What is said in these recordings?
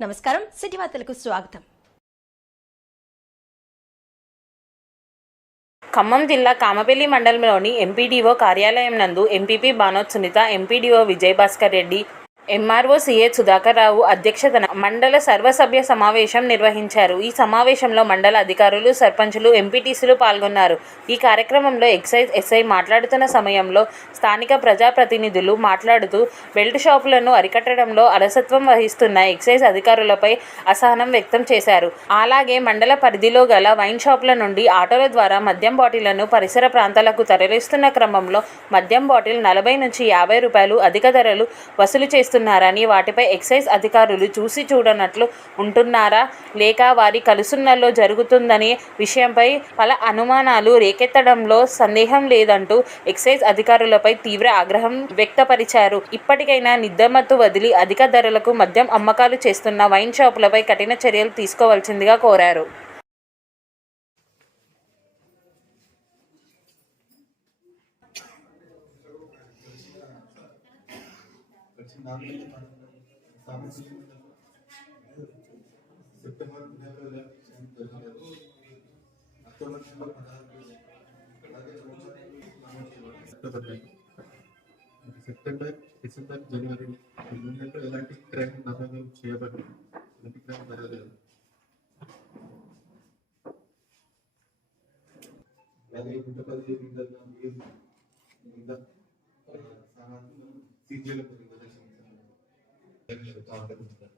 నమస్కారం సిటీ వార్తలకు స్వాగతం. ఖమ్మం జిల్లా కామపల్లి మండలంలోని ఎంపీడీఓ కార్యాలయం నందు MPP Banoth Sunitha MPDO Vijayabhaskar Reddy MRO CA Sudhakarrao అధ్యక్షతన మండల సర్వసభ్య సమావేశం నిర్వహించారు. ఈ సమావేశంలో మండల అధికారులు సర్పంచులు ఎంపీటీసీలు పాల్గొన్నారు. ఈ కార్యక్రమంలో ఎక్సైజ్ ఎస్ఐ మాట్లాడుతున్న సమయంలో స్థానిక ప్రజాప్రతినిధులు మాట్లాడుతూ బెల్ట్ షాపులను అరికట్టడంలో అలసత్వం వహిస్తున్న ఎక్సైజ్ అధికారులపై అసహనం వ్యక్తం చేశారు. అలాగే మండల పరిధిలో గల వైన్ షాపుల నుండి ఆటోల ద్వారా మద్యం బాటిళ్ళను పరిసర ప్రాంతాలకు తరలిస్తున్న క్రమంలో మద్యం బాటిల్ నలభై నుంచి యాభై రూపాయలు అధిక ధరలు వసూలు చేస్తున్నారని వాటిపై ఎక్సైజ్ అధికారులు చూసి చూడనట్లు ఉంటున్నారా? లేక వారి కలుసున్నల్లో జరుగుతుందనే విషయంపై పల అనుమానాలు రేకెత్తడంలో సందేహం లేదంటూ ఎక్సైజ్ అధికారులపై తీవ్ర ఆగ్రహం వ్యక్తపరిచారు. ఇప్పటికైనా నిద్దమత్తు వదిలి అధిక ధరలకు మద్యం అమ్మకాలు చేస్తున్న వైన్ షాపులపై కఠిన చర్యలు తీసుకోవాల్సిందిగా కోరారు. సెప్టెంబర్ నెలలో జరగలేదు అక్టోబర్ నెంబర్ పదహారు అలాగే అక్టోబర్ నెల. సెప్టెంబర్ డిసెంబర్ జనవరి ఈ మూడు నెలల్లో ఎలాంటి క్రైమ్ నమోదు చేయబడి ఎలాంటి క్రైమ్ జరగలేదు అలాగే గుంటపల్లి మిగతా మిగతా సామాన్లు సీజీలో జరుగుతూ ఉంటుంది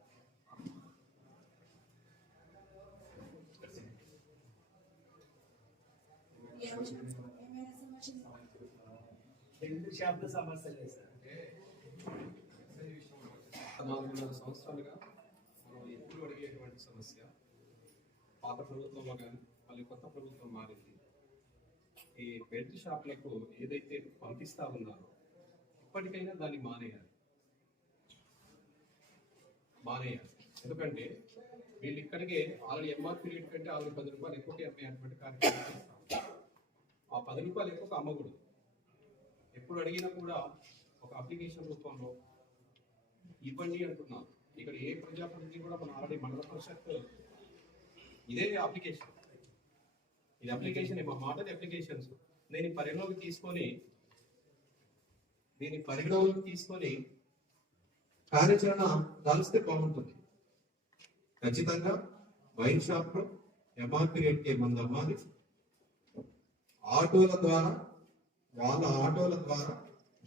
రెండు షాపుల సమస్య లేదు సార్ నాలుగున్నర సంవత్సరాలుగా మనం ఎప్పుడు అడిగేటువంటి సమస్య పాత ప్రభుత్వంలో కానీ మళ్ళీ కొత్త ప్రభుత్వం మారింది ఈ బెల్ట్ షాపులకు ఏదైతే పంపిస్తా ఉన్నారో ఇప్పటికైనా దాన్ని మానేయాలి. మానేయాలి ఎందుకంటే వీళ్ళు ఇక్కడికే ఆల్రెడీ ఎంఆర్పీ రేట్ కంటే ఆల్రెడీ పది రూపాయలు ఎక్కువకి అమ్మేటువంటి కార్యక్రమం చేస్తాం. ఆ పది రూపాయలు ఎక్కువ అమ్మకూడదు. ఎప్పుడు అడిగినా కూడా ఒక అప్లికేషన్ రూపంలో ఇవ్వండి అంటున్నాను ఇక్కడ ఏ ప్రజాప్రతినిధి కూడా మన ఆల్రెడీ మండల పరిషత్ ఇదే అప్లికేషన్. ఇది అప్లికేషన్ మా మాటది అప్లికేషన్స్. నేను ఈ పరిగణలోకి తీసుకొని దీన్ని పరిగణలోకి తీసుకొని కార్యాచరణ కలిస్తే బాగుంటుంది. ఖచ్చితంగా వైన్ షాప్లో ఎంఆర్పి రేట్కి మంది అమ్మాలి. ఆటోల ద్వారా వాళ్ళ ఆటోల ద్వారా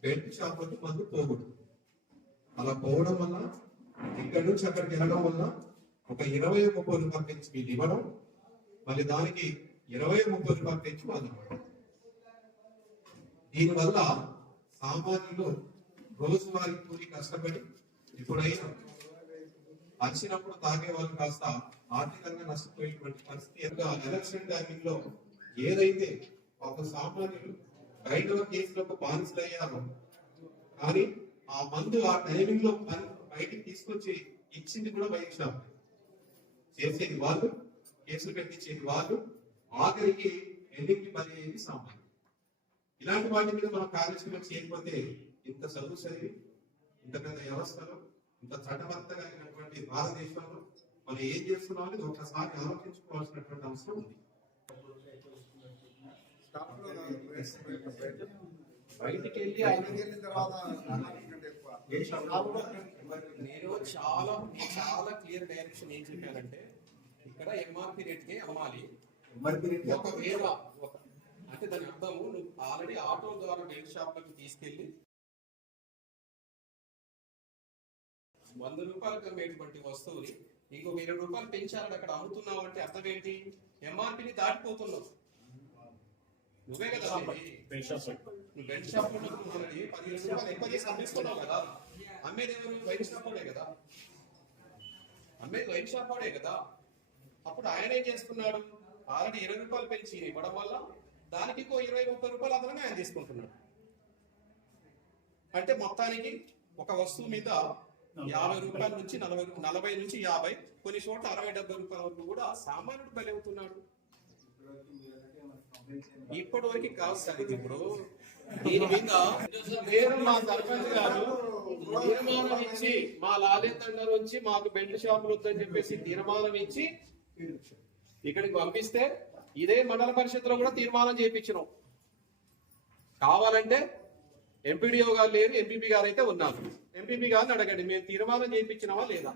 బెల్ట్ షాపులకు మందు పోకూడదు. అలా పోవడం వల్ల ఇక్కడి నుంచి అక్కడికి వెళ్ళడం వల్ల ఒక ఇరవై ముప్పై రూపాయలు పెంచి వీళ్ళు ఇవ్వడం మళ్ళీ దానికి ఇరవై ముప్పై రూపాయలు పెంచి వాళ్ళు ఇవ్వడం. దీనివల్ల సామాన్యులు రోజువారీ కూలి కష్టపడి ఇప్పుడైనా వచ్చినప్పుడు తాగే వాళ్ళు కాస్త ఆర్థికంగా నష్టపోయేటువంటి పరిస్థితి. ఎలక్షన్ టైమింగ్లో ఏదైతే ఒక సామాన్యులు రైతుల కేసులకు బానిసలు అయ్యారో కానీ ఆ మందు ఆ టైమింగ్లో బయటికి తీసుకొచ్చి ఇచ్చింది కూడా వైన్ చేసేది వాళ్ళు కేసులు పెట్టించేది వాళ్ళు ఆఖరికి ఎన్నికకి బలి అయ్యేది సామాన్యం ఇలాంటి వాటి మీద మనం కార్యక్రమం చేయకపోతే ఇంత చదువు చదివి ఇంత పెద్ద వ్యవస్థలో ఇంత చట్టబద్ధ కలిగినటువంటి భారతదేశంలో మనం ఏం చేస్తున్నాం అనేది ఒకసారి ఆలోచించుకోవాల్సినటువంటి అవసరం ఉంది. బయటికి వెళ్ళి నేను చాలా చాలా క్లియర్ డైరెక్షన్ ఏం చెప్పానంటే ఇక్కడ ఎంఆర్పి రేట్కే అమ్మాలి. ఒకవేళ ఒక- అంటే దాని అర్థము నువ్వు ఆల్రెడీ ఆటో ద్వారా బెల్ట్ షాప్లకు తీసుకెళ్ళి వంద రూపాయలకు అమ్మేటువంటి వస్తువుని? ఇంకొక ఇరవై రూపాయలు పెంచాలని అక్కడ అమ్ముతున్నావు అంటే అర్థం ఏంటి? ఎంఆర్పిని దాటిపోతున్నావు. నువ్వే కదా. నువ్వు బెల్ట్ షాప్ పదిహేను రూపాయలు ఎక్కువ చేసి అమ్మేస్తున్నావు కదా. అమ్మేది ఎవరు? వైన్ షాప్ వాడే కదా. అమ్మేది వైన్ షాప్ వాడే కదా. అప్పుడు ఆయన ఏం చేస్తున్నాడు? ఆల్రెడీ ఇరవై రూపాయలు పెంచి ఇవ్వడం వల్ల దానికి ఇంకో ఇరవై ముప్పై రూపాయలు అదనంగా ఆయన తీసుకుంటున్నాడు. అంటే మొత్తానికి ఒక వస్తువు మీద యాభై రూపాయల నుంచి నలభై నలభై నుంచి యాభై. కొన్ని చోట్ల అరవై డెబ్బై రూపాయల వరకు కూడా సామాన్యుడు బలి అవుతున్నాడు ఇప్పటి వరకు కాదు సార్ ఇది ఇప్పుడు. దీని మీద మా సర్పంచ్ గారు తీర్మానం ఇచ్చి మా లాలేతండ నుంచి మాకు బెల్ట్ షాపులు వద్దని చెప్పేసి తీర్మానం ఇచ్చి ఇక్కడికి పంపిస్తే ఇదే మండల పరిషత్లో కూడా తీర్మానం చేయించినాం. కావాలంటే ఎంపీడీఓ గారు లేరు ఎంపీపీ గారు అయితే ఉన్నారు. ఎంపీపీ గారిని అడగండి మేము తీర్మానం చేయించినావా లేదా?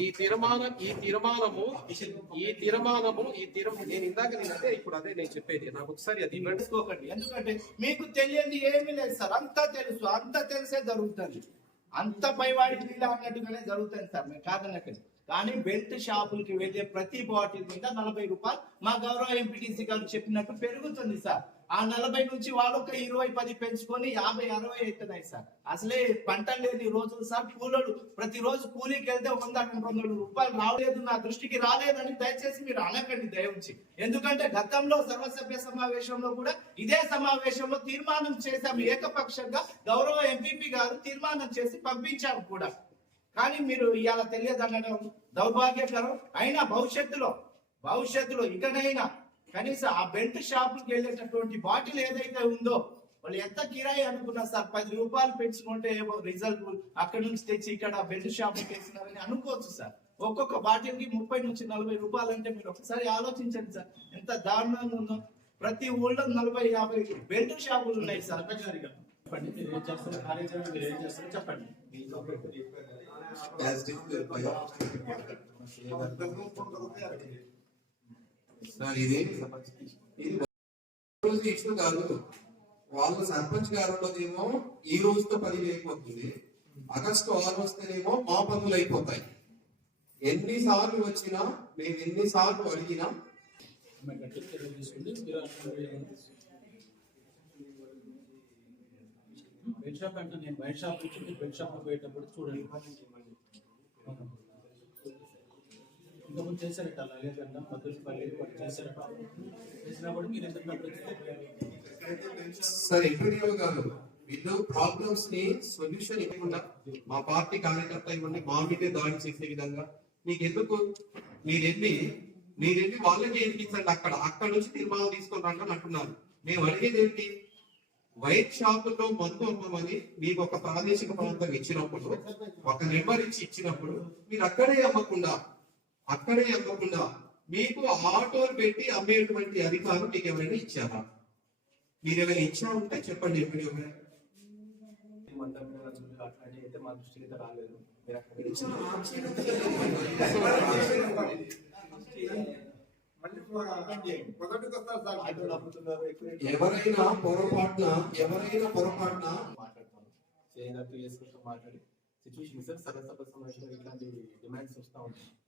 ఈ తీర్మానం ఈ తీర్మానము ఈ తీర్మానము ఈ తీర్మానం నేను ఇందాక నేను అదే ఇప్పుడు అదే నేను చెప్పేది. నాకు ఒకసారి అది ఇవ్వండి ఎందుకంటే మీకు తెలియంది ఏమీ లేదు సార్. అంతా తెలుసు అంతా తెలిసే జరుగుతుంది. అంత పైవాడికి నీళ్ళ అన్నట్టుగానే జరుగుతుంది సార్. మేము కాదనకండి. కానీ బెల్ట్ షాపులకి వెళ్ళే ప్రతి బాటిల్ మీద నలభై రూపాయలు. మా గౌరవ ఎంపీటీసీ గారు చెప్పినట్టు పెరుగుతుంది సార్. ఆ నలభై నుంచి వాళ్ళు ఒక ఇరవై పది పెంచుకొని యాభై అరవై అవుతున్నాయి సార్. అసలే పంట లేని రోజులు సార్. కూలోడు ప్రతిరోజు కూలీకి వెళ్తే వంద రెండు వందల రూపాయలు రాలేదు నా దృష్టికి రాలేదని దయచేసి మీరు అనకండి దయవుంచి. ఎందుకంటే గతంలో సర్వసభ్య సమావేశంలో కూడా ఇదే సమావేశంలో తీర్మానం చేశాము. ఏకపక్షంగా గౌరవ ఎంపీపీ గారు తీర్మానం చేసి పంపించారు కూడా. కానీ మీరు ఇవాళ తెలియదనడం దౌర్భాగ్యకరం అయినా భవిష్యత్తులో భవిష్యత్తులో ఇకనైనా కనీసం ఆ బెల్ట్ షాపుకి వెళ్ళేటటువంటి బాటిల్ ఏదైతే ఉందో వాళ్ళు ఎంత కిరాయి అనుకున్నా సార్ పది రూపాయలు పెంచుకుంటే ఏమో రిజల్ట్ అక్కడ నుంచి తెచ్చి ఇక్కడ బెల్ట్ షాప్ వేసినారని అనుకోవచ్చు సార్. ఒక్కొక్క బాటిల్కి ముప్పై నుంచి నలభై రూపాయలు అంటే మీరు ఒకసారి ఆలోచించండి సార్. ఎంత దారుణంగా ఉందో. ప్రతి ఊళ్ళో నలభై యాభై బెల్ట్ షాపులు ఉన్నాయి సార్. చెప్పండి. మీరు ఏం చేస్తారు కార్యాచరణ మీరు ఏం చేస్తారో చెప్పండి. సార్ ఇది రోజు కాదు. వాళ్ళ సర్పంచ్ గారు ఏమో ఈ రోజుతో పని అయిపోతుంది. ఆగస్టు ఆరు వస్తేనేమో మా పనులు అయిపోతాయి. ఎన్నిసార్లు వచ్చినా మేము ఎన్నిసార్లు అడిగినా మీరు బెడ్ షాప్ అంటే నేను బెడ్ షాప్ నుంచి బెడ్ షాప్ పోయేటప్పుడు చూడండి. ఇంతకుముందు చేశారట లేదంట మధురపల్లి చేశారట. చేసినప్పుడు మీరు ఎంత సార్ వీళ్ళు ప్రాబ్లమ్స్ని సొల్యూషన్ ఇవ్వకుండా మా పార్టీ కార్యకర్త ఇవ్వండి మా మీదే దాడి చేసే విధంగా. మీకు ఎందుకు మీరెళ్ళి మీరెళ్ళి వాళ్ళని వెళ్ళి వాళ్ళకి అక్కడ. అక్కడ నుంచి తీర్మానం తీసుకొని రండి అని అంటున్నారు. మేము అడిగేది ఏంటి? వైట్ షాపుల్లో మందు అమ్మమని మీకు ఒక ప్రాదేశిక ప్రాంతం ఇచ్చినప్పుడు ఒక నెంబర్ ఇచ్చి ఇచ్చినప్పుడు మీరు అక్కడే అమ్మకుండా అక్కడే అమ్మకుండా మీకు ఆటోలు పెట్టి అమ్మేటువంటి అధికారం మీకు ఎవరైనా ఇచ్చారా? మీరు ఏమైనా ఇచ్చా ఉంటే చెప్పండి ఎంపీడీఓ గారు అయితే మా దృష్టికి అయితే రాలేదు ఎవరైనా పొరపాటున ఎవరైనా పొరపాటున మాట్లాడతాను మాట్లాడి. సిచ్యువేషన్ సార్ సరసభ సమాజంలో ఇట్లాంటి డిమాండ్స్ వస్తూ ఉంటాయి.